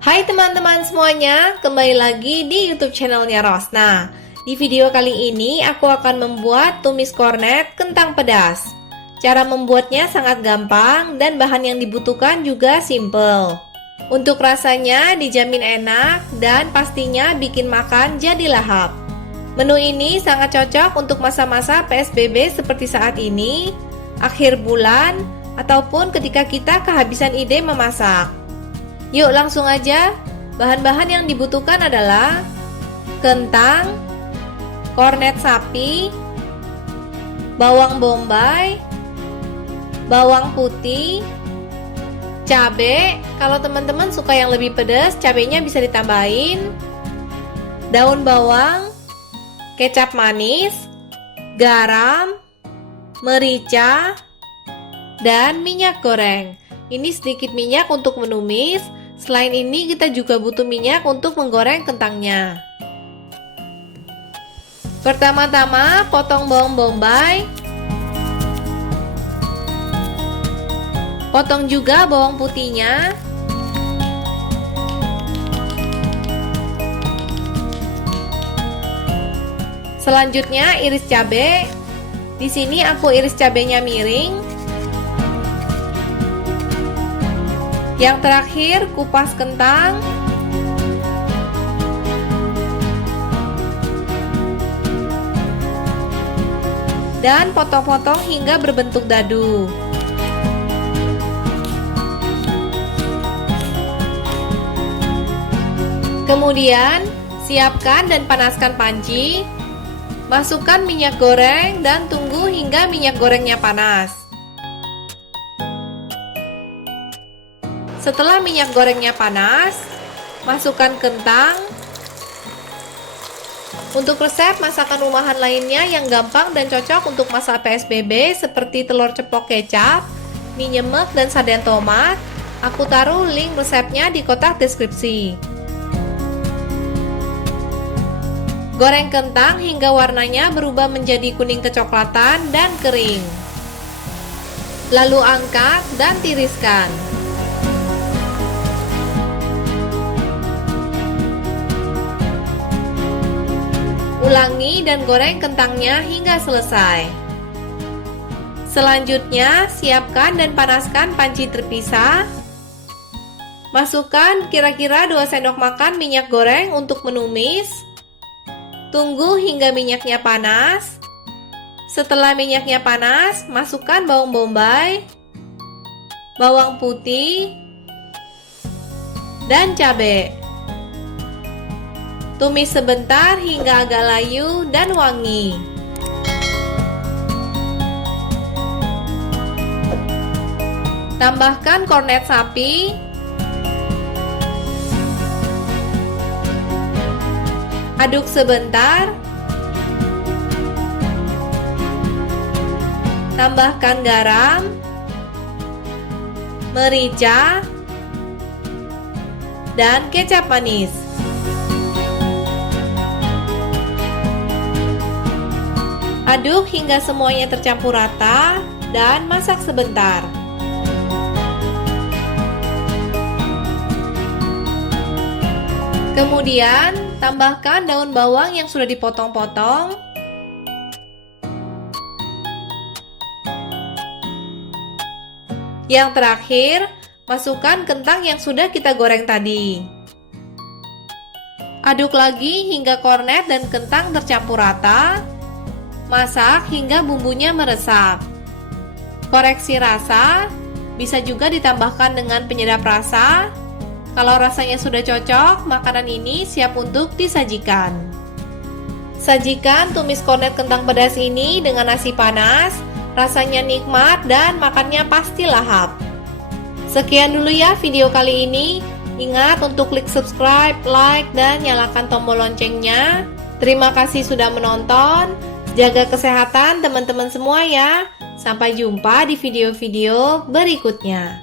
Hai teman-teman semuanya, kembali lagi di YouTube channelnya Rosna. Di video kali ini aku akan membuat tumis kornet kentang pedas. Cara membuatnya sangat gampang dan bahan yang dibutuhkan juga simple. Untuk rasanya dijamin enak dan pastinya bikin makan jadi lahap. Menu ini sangat cocok untuk masa-masa PSBB seperti saat ini, akhir bulan, ataupun ketika kita kehabisan ide memasak. Yuk langsung aja. Bahan-bahan yang dibutuhkan adalah kentang, kornet sapi, bawang bombay, bawang putih, cabai. Kalau teman-teman suka yang lebih pedas, cabainya bisa ditambahin, daun bawang, kecap manis, garam, merica, dan minyak goreng. Ini sedikit minyak untuk menumis. Selain ini kita juga butuh minyak untuk menggoreng kentangnya. Pertama-tama potong bawang bombay. Potong juga bawang putihnya. Selanjutnya iris cabai. Di sini aku iris cabainya miring. Yang terakhir, kupas kentang. Dan potong-potong hingga berbentuk dadu. Kemudian, siapkan dan panaskan panci. Masukkan minyak goreng dan tunggu hingga minyak gorengnya panas. Setelah minyak gorengnya panas, masukkan kentang. Untuk resep masakan rumahan lainnya yang gampang dan cocok untuk masa PSBB seperti telur ceplok kecap, mie nyemek, dan sarden tomat, aku taruh link resepnya di kotak deskripsi. Goreng kentang hingga warnanya berubah menjadi kuning kecoklatan dan kering. Lalu angkat dan tiriskan. Ulangi dan goreng kentangnya hingga selesai. Selanjutnya, siapkan dan panaskan panci terpisah. Masukkan kira-kira 2 sendok makan minyak goreng untuk menumis. Tunggu hingga minyaknya panas. Setelah minyaknya panas, masukkan bawang bombay, bawang putih, dan cabai. Tumis sebentar hingga agak layu dan wangi. Tambahkan kornet sapi. Aduk sebentar. Tambahkan garam, merica, dan kecap manis. Aduk hingga semuanya tercampur rata dan masak sebentar. Kemudian, tambahkan daun bawang yang sudah dipotong-potong. Yang terakhir, masukkan kentang yang sudah kita goreng tadi. Aduk lagi hingga kornet dan kentang tercampur rata. Masak hingga bumbunya meresap. Koreksi rasa, bisa juga ditambahkan dengan penyedap rasa. Kalau rasanya sudah cocok, makanan ini siap untuk disajikan. Sajikan tumis kornet kentang pedas ini dengan nasi panas. Rasanya nikmat dan makannya pasti lahap. Sekian dulu ya video kali ini. Ingat untuk klik subscribe, like, dan nyalakan tombol loncengnya. Terima kasih sudah menonton. Jaga kesehatan teman-teman semua ya. Sampai jumpa di video-video berikutnya.